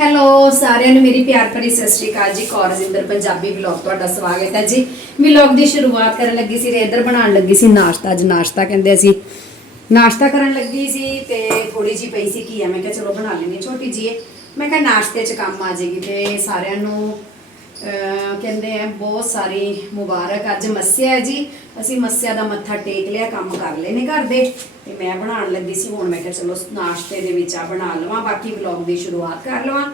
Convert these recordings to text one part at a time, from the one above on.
Hello ਸਾਰਿਆਂ ਨੂੰ ਮੇਰੀ ਪਿਆਰ ਭਰੀ ਸਤਿ ਸ਼੍ਰੀ ਅਕਾਲ ਜੀ। ਕੌਰਜਿੰਦਰ ਪੰਜਾਬੀ ਵਲੌਗ ਤੁਹਾਡਾ ਸਵਾਗਤ ਹੈ ਜੀ। ਵਲੌਗ ਦੀ ਸ਼ੁਰੂਆਤ ਕਰਨ ਲੱਗੀ ਸੀ ਤੇ ਇੱਧਰ ਬਣਾਉਣ ਲੱਗੀ ਸੀ ਨਾਸ਼ਤਾ। ਅੱਜ ਨਾਸ਼ਤਾ ਕਹਿੰਦੇ ਅਸੀਂ ਨਾਸ਼ਤਾ ਕਰਨ ਲੱਗੀ ਸੀ ਤੇ ਥੋੜੀ ਜੀ ਪਈ ਸੀ ਕੀ ਹੈ ਮੈਂ ਕਿਹਾ ਚਲੋ ਬਣਾ ਲੈਣੀ ਛੋਟੀ ਜੀ ਮੈਂ ਕਿਹਾ ਨਾਸ਼ਤੇ 'ਚ ਕੰਮ ਆ ਜਾਏਗੀ ਤੇ ਸਾਰਿਆਂ ਨੂੰ ਕਹਿੰਦੇ ਆ, ਬਹੁਤ ਸਾਰੀ ਮੁਬਾਰਕ, ਅੱਜ ਮੱਸਿਆ ਹੈ ਜੀ। ਅਸੀਂ ਮੱਸਿਆ ਦਾ ਮੱਥਾ ਟੇਕ ਲਿਆ, ਕੰਮ ਕਰ ਲਏ ਨੇ ਘਰ ਦੇ। ਤੇ ਮੈਂ ਬਣਾਉਣ ਲੱਗੀ ਸੀ, ਹੁਣ ਮੈਂ ਕਿਹਾ ਚਲੋ ਨਾਸ਼ਤੇ ਦੇ ਵਿੱਚ ਆ ਬਣਾ ਲਵਾਂ, ਬਾਕੀ ਵਲੌਗ ਦੀ ਸ਼ੁਰੂਆਤ ਕਰ ਲਵਾਂ।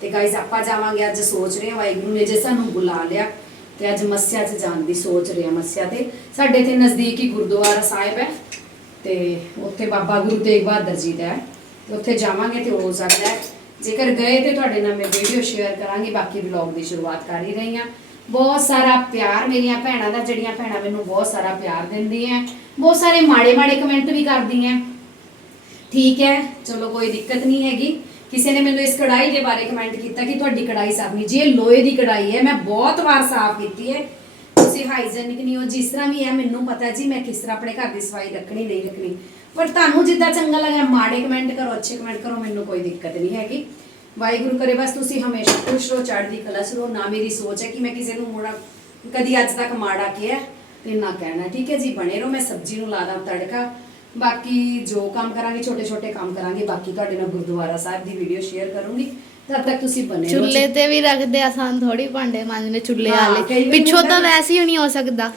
ਤੇ ਗਾਇਸ ਆਪਾਂ ਜਾਵਾਂਗੇ, ਅੱਜ ਸੋਚ ਰਹੇ ਹਾਂ ਵਾਹਿਗੁਰੂ ਨੇ ਜੇ ਸਾਨੂੰ ਬੁਲਾ ਲਿਆ, ਤੇ ਅੱਜ ਮੱਸਿਆ 'ਚ ਜਾਣ ਦੀ ਸੋਚ ਰਹੇ ਹਾਂ ਮੱਸਿਆ ਤੇ। ਸਾਡੇ ਇੱਥੇ ਨਜ਼ਦੀਕ ਹੀ ਗੁਰਦੁਆਰਾ ਸਾਹਿਬ ਹੈ, ਤੇ ਉੱਥੇ ਬਾਬਾ ਗੁਰੂ ਤੇਗ ਬਹਾਦਰ ਜੀ ਦਾ ਹੈ। ਉੱਥੇ ਜਾਵਾਂਗੇ ਤੇ ਹੋ ਸਕਦਾ ਹੈ ਜੇਕਰ ਗਏ ਤੇ ਤੁਹਾਡੇ ਨਾਲ ਮੈਂ ਵੀਡੀਓ ਸ਼ੇਅਰ ਕਰਾਂਗੀ, ਬਾਕੀ ਵਲੌਗ ਦੀ ਸ਼ੁਰੂਆਤ ਕਰ ਹੀ ਰਹੀ ਹਾਂ। ਬਹੁਤ ਸਾਰਾ ਪਿਆਰ ਮੇਰੀਆਂ ਭੈਣਾਂ ਦਾ, ਜਿਹੜੀਆਂ ਭੈਣਾਂ ਮੈਨੂੰ ਬਹੁਤ ਸਾਰਾ ਪਿਆਰ ਦਿੰਦੀਆਂ ਬਹੁਤ ਸਾਰੇ ਮਾੜੇ ਮਾੜੇ ਕਮੈਂਟ ਵੀ ਕਰਦੀਆਂ ਠੀਕ ਹੈ, ਚਲੋ ਕੋਈ ਦਿੱਕਤ ਨਹੀਂ ਹੈਗੀ। ਕਿਸੇ ਨੇ ਮੈਨੂੰ ਇਸ ਕੜਾਈ ਦੇ ਬਾਰੇ ਕਮੈਂਟ ਕੀਤਾ ਕਿ ਤੁਹਾਡੀ ਕੜਾਈ ਸਾਫ਼ ਨਹੀਂ। ਜੀ ਇਹ ਲੋਹੇ ਦੀ ਕੜਾਈ ਹੈ, ਮੈਂ ਬਹੁਤ ਵਾਰ ਸਾਫ਼ ਕੀਤੀ ਹੈ। ਤੁਸੀਂ ਹਾਈਜੈਨਿਕ ਨਹੀਂ ਹੋ। ਜਿਸ ਤਰ੍ਹਾਂ ਵੀ ਹੈ, ਮੈਨੂੰ ਪਤਾ ਜੀ, ਮੈਂ ਕਿਸ ਤਰ੍ਹਾਂ ਆਪਣੇ ਘਰ ਦੀ ਸਫ਼ਾਈ ਰੱਖਣੀ, ਨਹੀਂ ਰੱਖਣੀ। ਪਰ ਤੁਹਾਨੂੰ ਜਿੱਦਾਂ ਚੰਗਾ ਲੱਗਿਆ ਮਾੜੇ ਕਮੈਂਟ ਕਰੋ ਅੱਛੇ ਕਮੈਂਟ ਕਰੋ ਮੈਨੂੰ ਕੋਈ ਦਿੱਕਤ ਨਹੀਂ ਹੈਗੀ। ਵਾਹਿਗੁਰੂ ਕਰੇ ਬਸ ਤੁਸੀਂ ਹਮੇਸ਼ਾ ਖੁਸ਼ ਰਹੋ ਚੜ੍ਹਦੀ ਕਲਾ 'ਚ ਰਹੋ। ਨਾ ਮੇਰੀ ਸੋਚ ਹੈ ਕਿ ਮੈਂ ਕਿਸੇ ਨੂੰ ਮੋੜਾ ਕਦੀ ਅੱਜ ਤੱਕ ਮਾੜਾ ਕਿਹਾ ਤੇ ਨਾ ਕਹਿਣਾ। ਠੀਕ ਹੈ ਜੀ ਬਣੇ ਰਹੋ ਮੈਂ ਸਬਜ਼ੀ ਨੂੰ ਲਾ ਦਾਂ ਤੜਕਾ। ਬਾਕੀ ਜੋ ਕੰਮ ਕਰਾਂਗੇ ਛੋਟੇ ਛੋਟੇ ਕੰਮ ਕਰਾਂਗੇ ਬਾਕੀ ਤੁਹਾਡੇ ਨਾਲ ਗੁਰਦੁਆਰਾ ਸਾਹਿਬ ਦੀ ਵੀਡੀਓ ਸ਼ੇਅਰ ਕਰੂੰਗੀ। ਤਦ ਤੱਕ ਤੁਸੀਂ ਬਨੇ ਰਹੋ। ਚੁੱਲ੍ਹੇ ਤੇ ਵੀ ਰੱਖਦੇ ਆਸਾਨ ਥੋੜੀ ਭਾਂਡੇ ਮਾਂਜਣੇ ਚੁੱਲ੍ਹੇ ਵਾਲੇ। ਪਿੱਛੋਂ ਤਾਂ ਵੈਸੇ ਹੀ ਨਹੀਂ ਹੋ ਸਕਦਾ।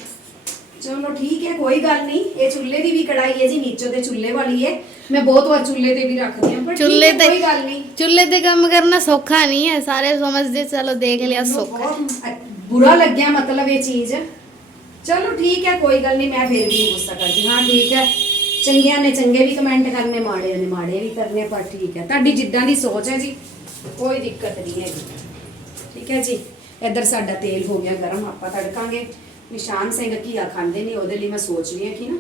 ਚਲੋ ਠੀਕ ਹੈ ਕੋਈ ਗੱਲ ਨਹੀਂ ਇਹ ਚੁੱਲ੍ਹੇ ਦੀ ਵੀ ਕੜਾਈ ਹੈ ਜੀ ਨੀਚੇ ਤੇ ਚੁੱਲ੍ਹੇ ਵਾਲੀ ਹੈ ਮੈਂ ਬਹੁਤ ਵਾਰ ਚੁੱਲ੍ਹੇ ਤੇ ਵੀ ਰੱਖਦੀ ਹਾਂ ਪਰ ਚੁੱਲ੍ਹੇ ਠੀਕ ਹੈ, ਤੇ ਕੋਈ ਗੱਲ ਨਹੀਂ ਚੁੱਲ੍ਹੇ ਤੇ ਕੰਮ ਕਰਨਾ ਸੌਖਾ ਨਹੀਂ ਹੈ ਸਾਰੇ ਸਮਝਦੇ ਚਲੋ ਦੇਖ ਲਿਆ ਮੈਨੂੰ ਸੌਖਾ ਹੈ। ਬਹੁਤ ਅ- ਬੁਰਾ ਲੱਗਿਆ ਮਤਲਬ ਇਹ ਚੀਜ਼ ਚਲੋ ਠੀਕ ਹੈ ਕੋਈ ਗੱਲ ਨਹੀਂ ਮੈਂ ਫਿਰ ਵੀ ਨਹੀਂ ਗੁੱਸਾ ਕਰਦੀ ਹਾਂ ਠੀਕ ਹੈ ਚੰਗਿਆਂ ਨੇ ਚੰਗੇ ਵੀ ਕਮੈਂਟ ਕਰਨੇ ਮਾੜੇ ਨੇ ਮਾੜੇ ਵੀ ਕਰਨੇ ਪਰ ਠੀਕ ਹੈ ਤੁਹਾਡੀ ਜਿੱਦਾਂ ਦੀ ਸੋਚ ਹੈ ਜੀ ਕੋਈ ਦਿੱਕਤ ਨਹੀਂ ਹੈਗੀ ਠੀਕ ਹੈ ਜੀ ਇੱਧਰ ਸਾਡਾ ਤੇਲ ਹੋ ਗਿਆ ਗਰਮ ਆਪਾਂ ਤੜਕਾਂਗੇ ਨਿਸ਼ਾਨ ਸਿੰਘ ਘੀਆ ਖਾਂਦੇ ਨਹੀਂ ਉਹਦੇ ਲਈ ਮੈਂ ਸੋਚ ਰਹੀ ਹਾਂ ਕਿ ਨਾ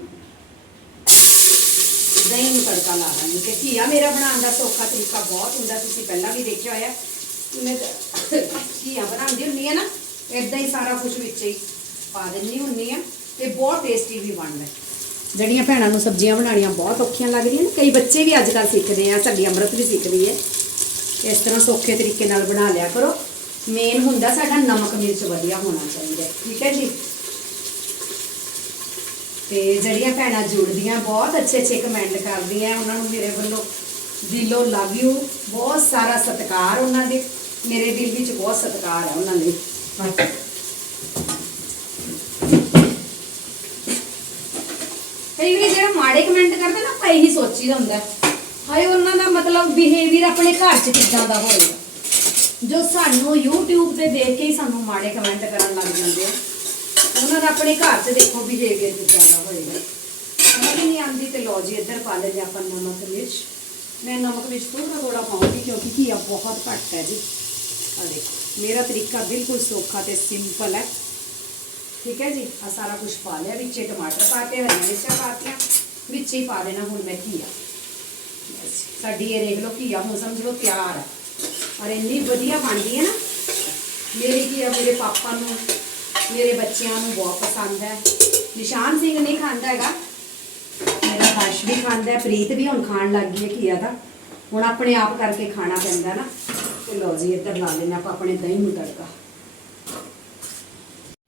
ਦਹੀਂ ਨੂੰ ਤੜਕਾ ਲਾ ਦਾਂਗੇ ਕਿ ਘੀਆ ਮੇਰਾ ਬਣਾਉਣ ਦਾ ਸੌਖਾ ਤਰੀਕਾ ਬਹੁਤ ਹੁੰਦਾ, ਤੁਸੀਂ ਪਹਿਲਾਂ ਵੀ ਦੇਖਿਆ ਹੋਇਆ। ਮੈਂ ਘੀਆ ਬਣਾਉਂਦੀ ਹੁੰਦੀ ਆ ਨਾ ਇਦਾਂ ਹੀ ਸਾਰਾ ਕੁਝ ਵਿੱਚ ਹੀ ਪਾ ਦਿੰਦੀ ਹੁੰਦੀ ਆ ਤੇ ਬਹੁਤ ਟੇਸਟੀ ਵੀ ਬਣਦਾ। ਜਿਹੜੀਆਂ ਭੈਣਾਂ ਨੂੰ ਸਬਜ਼ੀਆਂ ਬਣਾਉਣੀਆਂ ਬਹੁਤ ਔਖੀਆਂ ਲੱਗਦੀਆਂ ਨੇ, ਕਈ ਬੱਚੇ ਵੀ ਅੱਜ ਕੱਲ੍ਹ ਸਿੱਖਦੇ ਆ ਸਾਡੀ ਅੰਮ੍ਰਿਤ ਵੀ ਸਿੱਖਦੀ ਹੈ। ਇਸ ਤਰ੍ਹਾਂ ਸੌਖੇ ਤਰੀਕੇ ਨਾਲ ਬਣਾ ਲਿਆ ਕਰੋ। ਮੇਨ ਹੁੰਦਾ ਸਾਡਾ ਨਮਕ ਮਿਰਚ ਵਧੀਆ ਹੋਣਾ ਚਾਹੀਦਾ ਠੀਕ ਹੈ ਜੀ? ਤੇ ਜਿਹੜੀਆਂ ਭੈਣਾਂ ਜੁੜਦੀਆਂ, ਬਹੁਤ ਅੱਛੇ ਅੱਛੇ ਕਮੈਂਟ ਕਰਦੀਆਂ, ਉਹਨਾਂ ਨੂੰ ਮੇਰੇ ਵੱਲੋਂ ਦਿਲੋਂ ਲਵ ਯੂ ਬਹੁਤ ਸਾਰਾ ਸਤਿਕਾਰ ਉਹਨਾਂ ਦੇ, ਮੇਰੇ ਦਿਲ ਵਿੱਚ ਬਹੁਤ ਸਤਿਕਾਰ ਹੈ ਉਹਨਾਂ ਲਈ ਕਈ ਵਾਰੀ ਜਿਹੜਾ ਮਾੜੇ ਕਮੈਂਟ ਕਰਦੇ ਨਾ, ਆਪਾਂ ਇਹੀ ਸੋਚੀਦਾ ਹੁੰਦਾ। ਹਾਏ, ਉਹਨਾਂ ਦਾ ਮਤਲਬ ਬਿਹੇਵੀਅਰ ਆਪਣੇ ਘਰ 'ਚ ਕਿੱਦਾਂ ਦਾ ਹੋਏਗਾ ਜੋ ਸਾਨੂੰ YouTube ਤੇ ਦੇਖ ਕੇ ਹੀ ਸਾਨੂੰ ਮਾੜੇ ਕਮੈਂਟ ਕਰਨ ਲੱਗ ਜਾਂਦੇ ਆ। ਉਹਨਾਂ ਦਾ ਆਪਣੇ ਘਰ 'ਚ ਦੇਖੋ ਬਿਹੇਵੀਅਰ ਕਿੱਦਾਂ ਦਾ ਹੋਏਗਾ। ਸਮਝ ਨਹੀਂ ਆਉਂਦੀ ਤੇ ਲੋ ਜੀ, ਇੱਧਰ ਪਾ ਲੈਂਦੇ ਆਪਾਂ ਨਮਕ, ਮਿਰਚ। ਮੈਂ ਨਮਕ ਵਿੱਚ ਥੋੜਾ ਥੋੜਾ ਪਾਉਂਗੀ ਕਿਉਂਕਿ ਘੀਆ ਬਹੁਤ ਘੱਟ ਹੈ ਜੀ। ਆ ਦੇਖੋ, ਮੇਰਾ ਤਰੀਕਾ ਬਿਲਕੁਲ ਸੌਖਾ ਤੇ ਸਿੰਪਲ ਹੈ। ਠੀਕ ਹੈ ਜੀ ਆ ਸਾਰਾ ਕੁਝ ਪਾ ਲਿਆ, ਵਿੱਚੇ ਟਮਾਟਰ ਪਾਤੇ ਹਰੀਆਂ ਮਿਰਚਾਂ ਪਾਤੀਆਂ ਵਿੱਚ ਹੀ ਪਾ ਦੇਣਾ ਹੁਣ ਮੈਂ ਘੀਆ। ਸਾਡੀ ਇਹ ਦੇਖ ਲਓ, ਘੀਆ ਹੁਣ ਸਮਝ ਲਓ ਤਿਆਰ ਹੈ। ਔਰ ਇੰਨੀ ਵਧੀਆ ਬਣਦੀ ਹੈ ਨਾ, ਮੇਰੀ ਘੀਆ ਮੇਰੇ ਪਾਪਾ ਨੂੰ ਮੇਰੇ ਬੱਚਿਆਂ ਨੂੰ ਬਹੁਤ ਪਸੰਦ ਹੈ। ਨਿਸ਼ਾਨ ਸਿੰਘ ਨਹੀਂ ਖਾਂਦਾ ਹੈਗਾ। ਮੇਰਾ ਹਰਸ਼ ਵੀ ਖਾਂਦਾ ਹੈ, ਪ੍ਰੀਤ ਵੀ ਹੁਣ ਖਾਣ ਲੱਗ ਗਈ ਹੈ ਘੀਆ ਦਾ ਹੁਣ ਆਪਣੇ ਆਪ ਕਰਕੇ ਖਾਣਾ ਪੈਂਦਾ ਨਾ। ਤੇ ਲਓ ਜੀ, ਇੱਧਰ ਲਾ ਲੈਣਾ ਆਪਾਂ ਆਪਣੇ ਦਹੀਂ ਨੂੰ ਤੜਕਾ।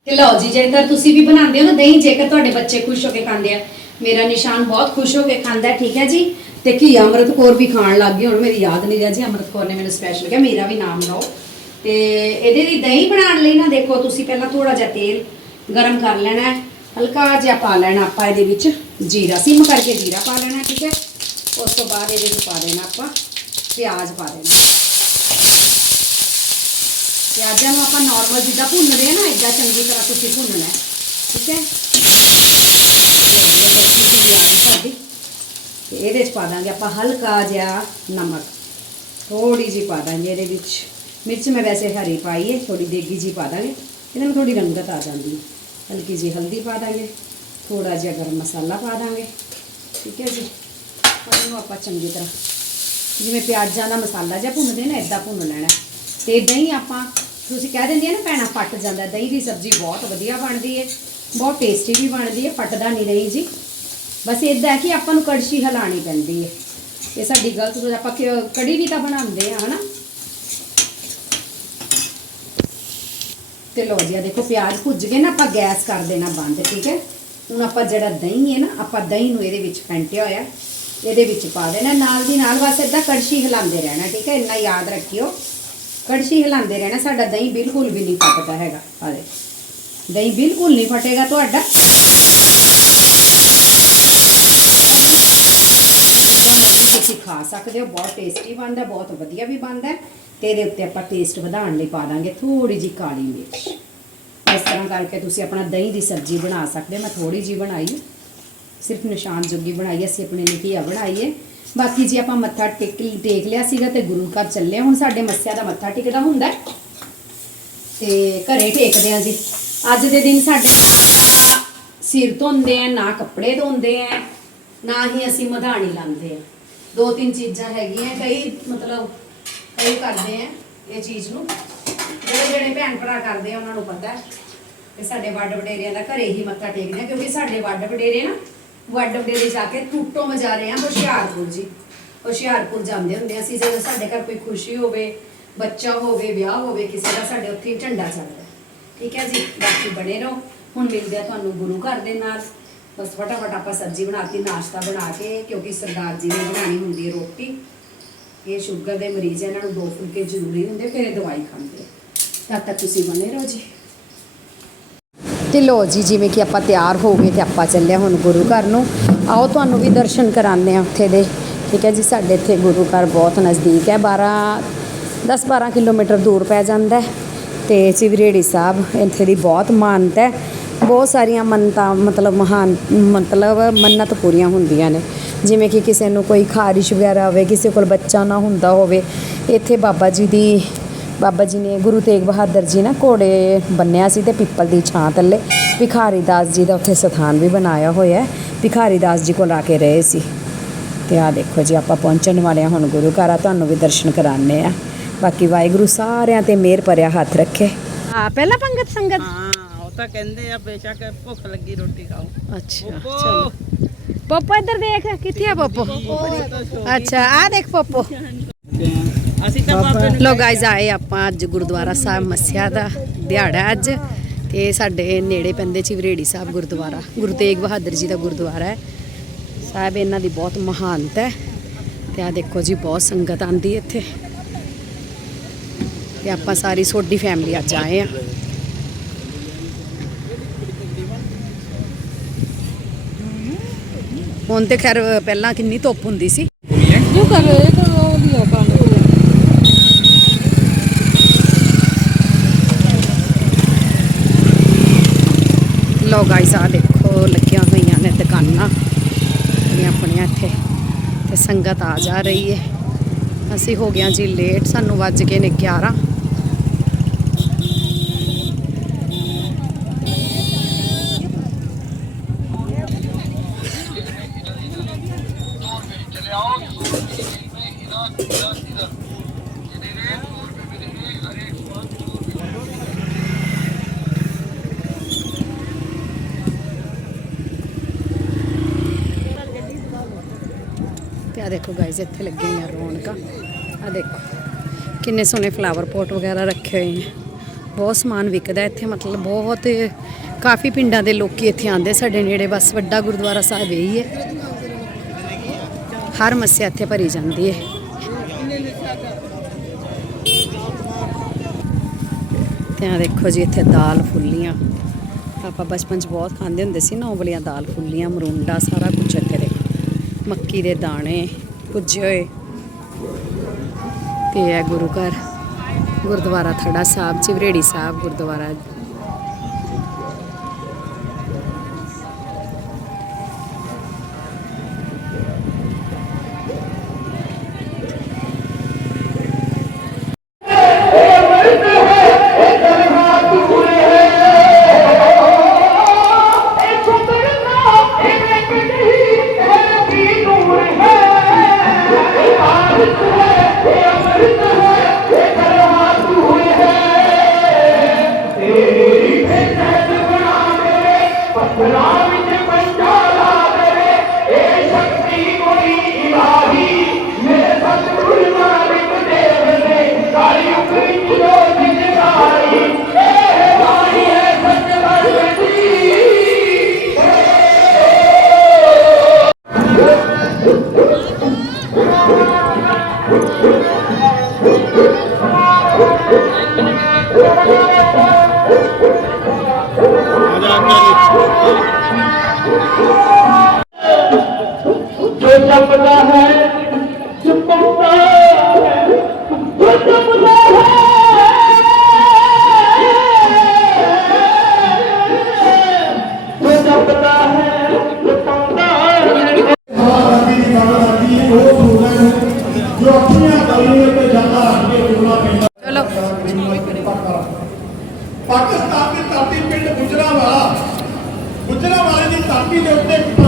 ਤੇ ਲਓ ਜੀ, ਜੇਕਰ ਤੁਸੀਂ ਵੀ ਬਣਾਉਂਦੇ ਹੋ ਨਾ ਦਹੀਂ, ਜੇਕਰ ਤੁਹਾਡੇ ਬੱਚੇ ਖੁਸ਼ ਹੋ ਕੇ ਖਾਂਦੇ ਆ। ਮੇਰਾ ਨਿਸ਼ਾਨ ਬਹੁਤ ਖੁਸ਼ ਹੋ ਕੇ ਖਾਂਦਾ ਠੀਕ ਹੈ ਜੀ। ਤੇ ਕੀ ਅੰਮ੍ਰਿਤ ਕੌਰ ਵੀ ਖਾਣ ਲੱਗ ਗਈ ਹੁਣ ਮੇਰੀ ਯਾਦ ਨਹੀਂ ਰਿਹਾ ਜੀ ਅੰਮ੍ਰਿਤ ਕੌਰ ਨੇ ਮੈਨੂੰ ਸਪੈਸ਼ਲ ਕਿਹਾ, ਮੇਰਾ ਵੀ ਨਾਮ ਲਓ। ਤੇ ਇਹਦੇ ਲਈ ਦਹੀਂ ਬਣਾਉਣ ਲਈ ਨਾ ਦੇਖੋ ਤੁਸੀਂ ਪਹਿਲਾਂ ਥੋੜਾ ਜਿਹਾ ਤੇਲ ਗਰਮ ਕਰ ਲੈਣਾ ਹੈ। ਹਲਕਾ ਜਿਹਾ ਪਾ ਲੈਣਾ ਆਪਾਂ ਇਹਦੇ ਵਿੱਚ। ਜੀਰਾ ਸਿਮ ਕਰਕੇ ਜੀਰਾ ਪਾ ਲੈਣਾ ਠੀਕ ਹੈ। ਉਸ ਤੋਂ ਬਾਅਦ ਇਹਦੇ ਵਿੱਚ ਪਾ ਦੇਣਾ ਆਪਾਂ ਪਿਆਜ਼ ਪਾ ਦੇਣਾ। ਪਿਆਜ਼ਾਂ ਨੂੰ ਆਪਾਂ ਨਾਰਮਲ ਜਿੱਦਾਂ ਭੁੰਨਦੇ ਆ ਨਾ ਇਦਾਂ ਚੰਗੀ ਤਰ੍ਹਾਂ ਤੁਸੀਂ ਭੁੰਨਣਾ ਹੈ, ਠੀਕ ਹੈ। ਇਹ ਸਾਡੀ ਤੇ ਇਹਦੇ ਚ ਪਾ ਦਾਂਗੇ ਆਪਾਂ ਹਲਕਾ ਜਿਹਾ ਨਮਕ। ਥੋੜੀ ਜਿਹੀ ਪਾ ਦਾਂਗੇ ਇਹਦੇ ਵਿੱਚ। ਮਿਰਚ ਮੈਂ ਵੈਸੇ ਹਰੀ ਪਾਈ ਹੈ ਥੋੜੀ ਦੇਗੀ ਜੀ ਪਾ ਦਾਂਗੇ, ਇਹਦੇ ਨਾਲ ਥੋੜੀ ਰੰਗਤ ਆ ਜਾਂਦੀ ਹੈ ਹਲਕੀ ਜਿਹੀ ਹਲਦੀ ਪਾ ਦਾਂਗੇ ਥੋੜਾ ਜਿਹਾ ਗਰਮ ਮਸਾਲਾ ਪਾ ਦਾਂਗੇ, ਠੀਕ ਹੈ ਜੀ? ਔਰ ਇਹਨੂੰ ਆਪਾਂ ਚੰਗੀ ਤਰ੍ਹਾਂ, ਜਿਵੇਂ ਪਿਆਜ਼ਾਂ ਦਾ ਮਸਾਲਾ ਜਿਹਾ ਭੁੰਨਦੇ ਨਾ ਇਦਾਂ ਭੁੰਨ ਲੈਣਾ। ਹੈ। ਤੇ ਦਹੀਂ ਆਪਾਂ, ਤੁਸੀਂ ਕਹਿ ਦਿੰਦੇ ਆ ਨਾ ਭੈਣਾ ਫੱਟ ਜਾਂਦਾ, ਦਹੀਂ ਦੀ ਸਬਜ਼ੀ ਬਹੁਤ ਵਧੀਆ ਬਣਦੀ ਹੈ ਬਹੁਤ ਟੇਸਟੀ ਵੀ ਬਣਦੀ ਹੈ ਫੱਟਦਾ ਨਹੀਂ ਰਹੀ ਜੀ। ਬਸ ਇਦਾਂ ਕਿ ਆਪਾਂ ਨੂੰ ਕੜਛੀ ਹਿਲਾਣੀ ਪੈਂਦੀ ਹੈ ਇਹ ਸਾਡੀ ਗਲਤ ਆਪਾਂ ਕਿ- ਕੜੀ ਵੀ ਤਾਂ ਬਣਾਉਂਦੇ ਆ, ਹਨਾ? ਤੇ ਲੋ ਜੀ ਆ ਦੇਖੋ ਪਿਆਜ਼ ਭੁੱਜ ਗਏ ਨਾ, ਆਪਾਂ ਗੈਸ ਕਰ ਦੇਣਾ ਬੰਦ, ਠੀਕ ਹੈ? ਹੁਣ ਆਪਾਂ ਜਿਹੜਾ ਦਹੀਂ ਹੈ ਨਾ, ਆਪਾਂ ਦਹੀਂ ਨੂੰ ਇਹਦੇ ਵਿੱਚ ਫੈਂਟਿਆ ਹੋਇਆ, ਇਹਦੇ ਵਿੱਚ ਪਾ ਦੇਣਾ, ਨਾਲ ਦੀ ਨਾਲ ਬਸ ਏਦਾਂ ਕੜਛੀ ਹਿਲਾਉਂਦੇ ਰਹਿਣਾ, ਠੀਕ ਹੈ? ਇੰਨਾ ਯਾਦ ਰੱਖਿਓ। ਕੜਛੀ ਹਿਲਾਉਂਦੇ ਰਹਿਣਾ, ਸਾਡਾ ਦਹੀਂ ਬਿਲਕੁਲ ਵੀ ਨਹੀਂ ਫਟਦਾ ਹੈਗਾ। ਆ ਦੇ ਦਹੀਂ ਬਿਲਕੁਲ ਨਹੀਂ ਫਟੇਗਾ ਤੁਹਾਡਾ। ਜਿੱਦਾਂ ਮਰਜ਼ੀ ਤੁਸੀਂ ਖਾ ਸਕਦੇ ਹੋ, ਬਹੁਤ ਟੇਸਟੀ ਬਣਦਾ, ਬਹੁਤ ਵਧੀਆ ਵੀ ਬਣਦਾ ਤੇ ਇਹਦੇ ਉੱਤੇ ਆਪਾਂ ਟੇਸਟ ਵਧਾਉਣ ਲਈ ਪਾ ਦਾਂਗੇ ਥੋੜੀ ਜੀ ਕਾਲੀ ਮਿਰਚ। ਇਸ ਤਰ੍ਹਾਂ ਕਰਕੇ ਤੁਸੀਂ ਆਪਣਾ ਦਹੀਂ ਦੀ ਸਬਜ਼ੀ ਬਣਾ ਸਕਦੇ ਮੈਂ ਥੋੜੀ ਜੀ ਬਣਾਈ। ਸਿਰਫ ਨਿਸ਼ਾਨ ਜੋਗੀ ਬਣਾਈ। ਅਸੀਂ ਆਪਣੇ ਲਈ ਘੀਆ ਬਣਾਈਏ। ਬਾਕੀ ਜੀ ਆਪਾਂ ਮੱਥਾ ਟੇਕ ਟੇਕ ਲਿਆ ਸੀਗਾ ਤੇ ਗੁਰੂ ਘਰ ਚੱਲੇ ਹੁਣ ਸਾਡੇ ਮੱਸਿਆ ਦਾ ਮੱਥਾ ਟੇਕਦਾ ਹੁੰਦਾ ਹੈ। ਤੇ ਘਰੇ ਟੇਕਦੇ ਆ ਜੀ। ਅੱਜ ਦੇ ਦਿਨ ਸਾਡੇ ਸਿਰ ਧੋਂਦੇ ਆ, ਨਾ ਕੱਪੜੇ ਧੋਂਦੇ ਆ, ਨਾ ਹੀ ਅਸੀਂ ਮਧਾਣੀ ਲਾਉਂਦੇ ਆ। ਦੋ ਤਿੰਨ ਚੀਜ਼ਾਂ ਹੈਗੀਆਂ। ਕਈ ਮਤਲਬ ਕਈ ਕਰਦੇ ਆ, ਇਹ ਚੀਜ਼ ਨੂੰ। ਜਿਹੜੇ ਜਿਹੜੇ ਭੈਣ ਭਰਾ ਕਰਦੇ ਆ, ਉਹਨਾਂ ਨੂੰ ਪਤਾ ਕਿ ਸਾਡੇ ਵੱਡ ਵਡੇਰਿਆਂ ਦਾ ਘਰੇ ਹੀ ਮੱਥਾ ਟੇਕਦੇ ਆ, ਕਿਉਂਕਿ ਸਾਡੇ ਵੱਡ ਵਡੇਰੇ ਨਾ, ਵੱਡ ਵਡੇਰੇ ਜਾ ਕੇ ਟੂਟੋ ਮਜਾ ਰਹੇ ਆ ਹੁਸ਼ਿਆਰਪੁਰ ਜੀ। ਹੁਸ਼ਿਆਰਪੁਰ ਜਾਂਦੇ ਹੁੰਦੇ ਅਸੀਂ, ਜਦੋਂ ਸਾਡੇ ਘਰ ਕੋਈ ਖੁਸ਼ੀ ਹੋਵੇ, ਬੱਚਾ ਹੋਵੇ, ਵਿਆਹ ਹੋਵੇ, ਕਿਸੇ ਦਾ ਸਾਡੇ ਉੱਥੇ ਝੰਡਾ ਚੱਲਦਾ। ਠੀਕ ਹੈ ਜੀ, ਬਾਕੀ ਬਣੇ ਰਹੋ। ਹੁਣ ਮਿਲਦੇ ਆ ਤੁਹਾਨੂੰ ਗੁਰੂ ਘਰ ਦੇ ਨਾਲ। ਬਸ ਫਟਾਫਟ ਆਪਾਂ ਸਬਜ਼ੀ ਬਣਾ ਬਣਾਤੀ, ਨਾਸ਼ਤਾ ਬਣਾ ਕੇ, ਕਿਉਂਕਿ ਸਰਦਾਰ ਜੀ ਨੇ ਬਣਾਉਣੀ ਹੁੰਦੀ ਹੈ ਰੋਟੀ। ਇਹ ਸ਼ੂਗਰ ਦੇ ਮਰੀਜ਼ ਇਹਨਾਂ ਨੂੰ ਦੋ ਫੁਲਕੇ ਜ਼ਰੂਰੀ ਹੁੰਦੇ, ਫਿਰ ਦਵਾਈ ਖਾਂਦੇ ਤਦ ਤੱਕ ਤੁਸੀਂ ਬਣੇ ਰਹੋ ਜੀ। ਤੇ ਲੋ ਜੀ, ਜਿਵੇਂ ਕਿ ਆਪਾਂ ਤਿਆਰ ਹੋ ਗਏ ਤੇ ਆਪਾਂ ਚੱਲੇ ਹੁਣ ਗੁਰੂ ਘਰ ਨੂੰ। ਆਓ ਤੁਹਾਨੂੰ ਵੀ ਦਰਸ਼ਨ ਕਰਾਉਂਦੇ ਆ ਉੱਥੇ ਦੇ। ਠੀਕ ਹੈ ਜੀ, ਸਾਡੇ ਇੱਥੇ ਗੁਰੂ ਘਰ ਬਹੁਤ ਨਜ਼ਦੀਕ ਹੈ 12 10 12 ਕਿਲੋਮੀਟਰ ਦੂਰ ਪੈ ਜਾਂਦਾ ਹੈ। ਤੇ ਸਿਵਰੇੜੀ ਸਾਹਿਬ, ਇੱਥੇ ਦੀ ਬਹੁਤ ਮਾਨਤਾ ਹੈ। ਬਹੁਤ ਸਾਰੀਆਂ ਮੰਨਤਾਂ ਮਤਲਬ ਮਹਾਨ ਮਤਲਬ ਮੰਨਤ ਪੂਰੀਆਂ ਹੁੰਦੀਆਂ ਨੇ। ਜਿਵੇਂ ਕਿ ਕਿਸੇ ਨੂੰ ਕੋਈ ਖਾਰਿਸ਼ ਵਗੈਰਾ ਹੋਵੇ ਕਿਸੇ ਕੋਲ ਬੱਚਾ ਨਾ ਹੁੰਦਾ ਹੋਵੇ ਇੱਥੇ ਬਾਬਾ ਜੀ ਦੀ ਬਾਬਾ ਜੀ ਨੇ ਗੁਰੂ ਤੇਗ ਬਹਾਦਰ ਜੀ ਨਾ ਘੋੜੇ ਬੰਨਿਆ ਸੀ ਤੇ ਪਿੱਪਲ ਦੀ ਛਾਂ ਥੱਲੇ। ਭਿਖਾਰੀ ਦਾਸ ਜੀ ਦਾ ਉੱਥੇ ਸਥਾਨ ਵੀ ਬਣਾਇਆ ਹੋਇਆ ਹੈ। ਭਿਖਾਰੀ ਦਾਸ ਜੀ ਕੋਲ ਆ ਕੇ ਰਹੇ ਸੀ। ਤੇ ਆ ਦੇਖੋ ਜੀ ਆਪਾਂ ਪਹੁੰਚਣ ਵਾਲੇ ਹਾਂ ਹੁਣ ਗੁਰੂ ਘਰ ਆ ਤੁਹਾਨੂੰ ਵੀ ਦਰਸ਼ਨ ਕਰਾਣੇ ਆ ਬਾਕੀ ਵਾਹਿਗੁਰੂ ਸਾਰਿਆਂ ਤੇ ਮਿਹਰ ਭਰਿਆ ਹੱਥ ਰੱਖੇ। ਆ ਪਹਿਲਾ ਪੰਗਤ ਸੰਗਤ? ਉਹ ਤਾਂ ਕਹਿੰਦੇ ਆ ਬੇਸ਼ੱਕ ਭੁੱਖ ਲੱਗੀ ਰੋਟੀ ਖਾਓ। ਅੱਛਾ ਪੋਪੋ। ਪੋਪੋ ਇੱਧਰ ਦੇਖ ਕਿੱਥੇ ਆ ਪੋਪੋ? ਅੱਛਾ ਆ ਦੇਖ ਪੋਪੋ। ਅਸੀਂ ਤਾਂ ਬਾਬੇ ਨੂੰ ਲੋ ਗਾਇਜ਼ ਆਏ ਆਪਾਂ ਅੱਜ ਗੁਰਦੁਆਰਾ ਸਾਹਿਬ ਮੱਸਿਆ ਦਾ ਦਿਹਾੜਾ ਅੱਜ। ਤੇ ਸਾਡੇ ਨੇੜੇ ਪੈਂਦੇ ਚਿਵਰੇੜੀ ਸਾਹਿਬ ਗੁਰਦੁਆਰਾ। ਗੁਰੂ ਤੇਗ ਬਹਾਦਰ ਜੀ ਦਾ ਗੁਰਦੁਆਰਾ ਹੈ। ਸਾਹਿਬ ਇਹਨਾਂ ਦੀ ਬਹੁਤ ਮਹਾਨਤਾ ਹੈ। ਤੇ ਆ ਦੇਖੋ ਜੀ ਬਹੁਤ ਸੰਗਤ ਆਂਦੀ ਇੱਥੇ। ਤੇ ਆਪਾਂ ਸਾਰੀ ਛੋਟੀ ਫੈਮਿਲੀ ਅੱਜ ਆਏ ਆ। ਹੁਣ ਤੇ ਖੈਰ ਪਹਿਲਾਂ ਕਿੰਨੀ ਧੁੱਪ ਹੁੰਦੀ ਸੀ। ਜੋ ਕਰ ਰਹੇ ਕੋ ਲਿਆ ਕੰਮ ਲੋ ਗਾਇਸ ਆ ਦੇਖੋ ਲੱਗੀਆਂ ਹੋਈਆਂ ਨੇ ਦੁਕਾਨਾਂ। ਜਿਹੜੀਆਂ ਆਪਣੀਆਂ ਇੱਥੇ। ਤੇ ਸੰਗਤ ਆ ਜਾ ਰਹੀ ਹੈ ਅਸੀਂ ਹੋ ਗਿਆ ਜੀ ਲੇਟ ਸਾਨੂੰ ਵੱਜ ਗਏ ਨੇ 11 ਤੇ ਆ ਦੇਖੋ ਗਾਇਸ ਇੱਥੇ ਲੱਗੀਆਂ ਹੋਈਆਂ ਰੌਣਕਾਂ ਆ। ਦੇਖੋ, ਕਿੰਨੇ ਸੋਹਣੇ ਫਲਾਵਰ ਪੋਟ ਵਗੈਰਾ ਰੱਖੇ ਹੋਏ ਨੇ। ਬਹੁਤ ਸਮਾਨ ਵਿਕਦਾ ਇੱਥੇ, ਮਤਲਬ ਬਹੁਤ ਕਾਫੀ ਪਿੰਡਾਂ ਦੇ ਲੋਕੀ ਇੱਥੇ ਆਉਂਦੇ, ਸਾਡੇ ਨੇੜੇ ਬਸ ਵੱਡਾ ਗੁਰਦੁਆਰਾ ਸਾਹਿਬ ਇਹੀ ਹੈ। ਹਰ ਮੱਸਿਆ ਇੱਥੇ ਭਰੀ ਜਾਂਦੀ ਹੈ। ਤੇ ਆ ਦੇਖੋ ਜੀ, ਇੱਥੇ ਦਾਲ ਫੁੱਲੀਆਂ। ਆਪਾਂ ਬਚਪਨ 'ਚ ਬਹੁਤ ਖਾਂਦੇ ਹੁੰਦੇ ਸੀ ਨਾ, ਉਹ ਵਾਲੀਆਂ ਦਾਲ ਫੁੱਲੀਆਂ, ਮਰੂੰਡਾ, ਸਾਰਾ ਕੁਝ ਇੱਥੇ ਦੇਖੋ। ਮੱਕੀ ਦੇ ਦਾਣੇ ਭੁੱਜੇ ਹੋਏ ਤੇ ਇਹ ਗੁਰੂ ਘਰ ਗੁਰਦੁਆਰਾ ਥੜਾ ਸਾਹਿਬ, ਚਿਵਰੇੜੀ ਸਾਹਿਬ ਗੁਰਦੁਆਰਾ रबदा है चुपता है रबदा है। पाकिस्तान की धरती पिंड गुजरावाला गुजरावाले की धरती के उ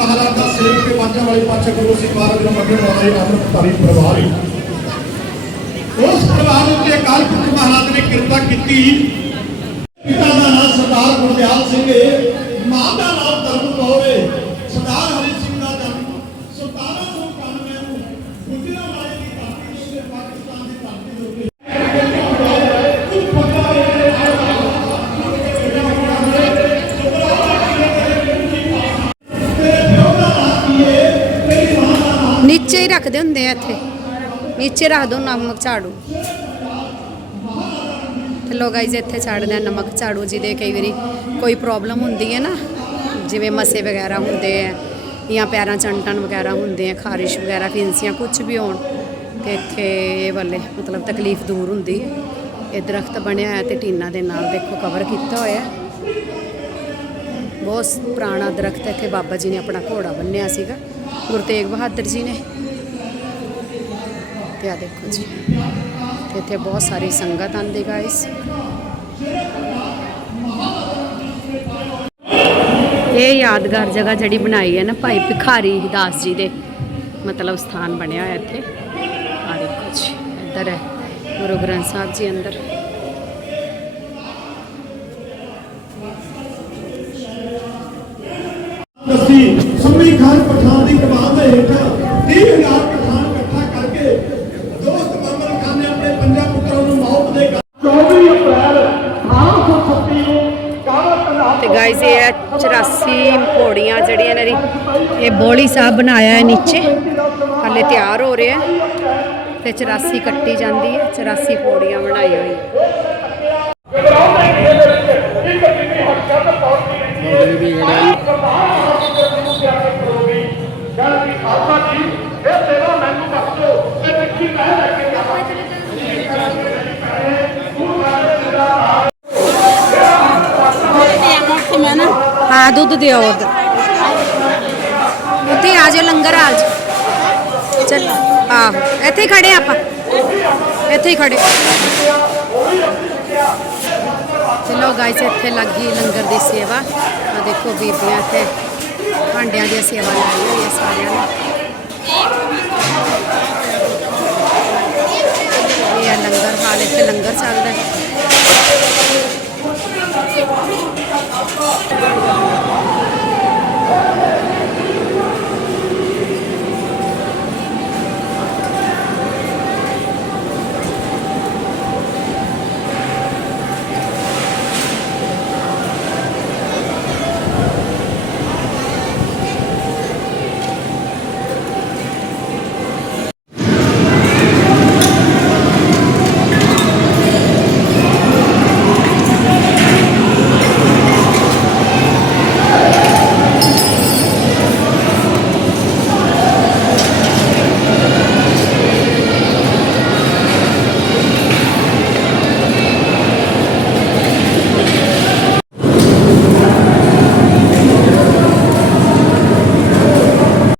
ਮਹਾਰਾਜਾ ਦਾ ਸੇਵਕ ਤੇ ਵਾਲੇ ਪਾਤਸ਼ਾਹ ਗੁਰੂ ਸਿੰਘ ਮਹਾਰਾਜ ਦਾ ਮੰਗਣ ਵਾਲਾ ਇਹ ਪਰਿਵਾਰ ਹੈ। ਉਸ ਪਰਿਵਾਰ ਉੱਤੇ ਅਕਾਲ ਪੁਰਖ ਮਹਾਰਾਜ ਨੇ ਕਿਰਪਾ ਕੀਤੀ। ਪਿਤਾ ਦਾ ਨਾਮ ਸਰਦਾਰ ਗੁਰਦਿਆਲ ਸਿੰਘ ਹੈ। ਮਾਂ ਦਾ ਨਾਮ ਰੱਖਦੇ ਹੁੰਦੇ ਆ ਇੱਥੇ। ਨੀਚੇ ਰੱਖ ਦੋ ਨਮਕ, ਝਾੜੂ। ਤੇ ਲੋਕ ਗਾਈਜ਼ ਇੱਥੇ ਛੱਡਦੇ ਆ ਨਮਕ, ਝਾੜੂ ਜਿਹਦੇ ਕਈ ਵਾਰੀ ਕੋਈ ਪ੍ਰੋਬਲਮ ਹੁੰਦੀ ਹੈ ਨਾ, ਜਿਵੇਂ ਮਸੇ ਵਗੈਰਾ ਹੁੰਦੇ ਆ ਜਾਂ ਪੈਰਾਂ ਚੰਟਣ ਵਗੈਰਾ ਹੁੰਦੇ ਆ, ਖਾਰਿਸ਼ ਵਗੈਰਾ, ਫਿੰਸੀਆਂ ਕੁਝ ਵੀ ਹੋਣ, ਤੇ ਇੱਥੇ ਇਹ ਵਾਲੇ ਮਤਲਬ ਤਕਲੀਫ ਦੂਰ ਹੁੰਦੀ ਹੈ। ਇਹ ਦਰਖਤ ਬਣਿਆ ਹੋਇਆ ਤੇ ਟੀਨਾ ਦੇ ਨਾਲ ਦੇਖੋ ਕਵਰ ਕੀਤਾ ਹੋਇਆ ਬਹੁਤ ਪੁਰਾਣਾ ਦਰਖਤ ਇੱਥੇ ਬਾਬਾ ਜੀ ਨੇ ਆਪਣਾ ਘੋੜਾ ਬੰਨਿਆ ਸੀਗਾ। ਗੁਰੂ ਤੇਗ ਬਹਾਦਰ ਜੀ ਨੇ। ਤੇ ਆ ਦੇਖੋ ਜੀ। ਇੱਥੇ ਬਹੁਤ ਸਾਰੀ ਸੰਗਤ ਆਂਦੀ ਗਾਇਸ ਇਹ ਯਾਦਗਾਰ ਜਗ੍ਹਾ ਜਿਹੜੀ ਬਣਾਈ ਹੈ ਨਾ ਭਾਈ ਭਿਖਾਰੀ ਦਾਸ ਜੀ ਦੇ, ਮਤਲਬ ਸਥਾਨ ਬਣਿਆ ਹੋਇਆ ਇੱਥੇ। ਆ ਦੇਖੋ ਜੀ, ਇੱਧਰ ਹੈ ਗੁਰੂ ਗ੍ਰੰਥ ਸਾਹਿਬ ਜੀ ਅੰਦਰ। ਦੱਸੀ ਸੰਮੀ ਖਾਨ ਪਠਾਨ ਦੀ ਕਮਾਨ ਦੇ ਹੇਠ 30000 84 ਪੌੜੀਆਂ ਜਿਹੜੀਆਂ ਇਹਨਾਂ ਦੀ, ਇਹ ਬੋਲੀ ਸਾਹਿਬ ਬਣਾਇਆ ਹੈ ਨੀਚੇ। ਹਾਲੇ ਤਿਆਰ ਹੋ ਰਿਹਾ ਹੈ ਤੇ 84 ਕੱਟੀ ਜਾਂਦੀ ਹੈ 84 ਪੌੜੀਆਂ ਬਣਾਈ ਹੋਈ। ਹੈ ਆ ਦੁੱਧ ਦਿਓ। ਉਧਰ ਉੱਥੇ ਆ ਜਾਓ ਲੰਗਰ ਹਾਲ ਚ। ਚਲ ਆ ਇੱਥੇ ਖੜੇ ਆਪਾਂ। ਇੱਥੇ ਹੀ ਖੜੇ। ਚਲੋ ਗਾਇਸ ਇੱਥੇ ਲੱਗੀ ਲੰਗਰ ਦੀ ਸੇਵਾ। ਆ ਦੇਖੋ ਬੀਬੀਆਂ ਇੱਥੇ, ਭਾਂਡਿਆਂ ਦੀ ਸੇਵਾ ਲਾਈ ਹੋਈ ਹੈ ਸਾਰਿਆਂ ਨੇ। ਇਹ ਲੰਗਰ ਹਾਲ, ਇੱਥੇ ਲੰਗਰ ਚੱਲਦਾ। ਹੈ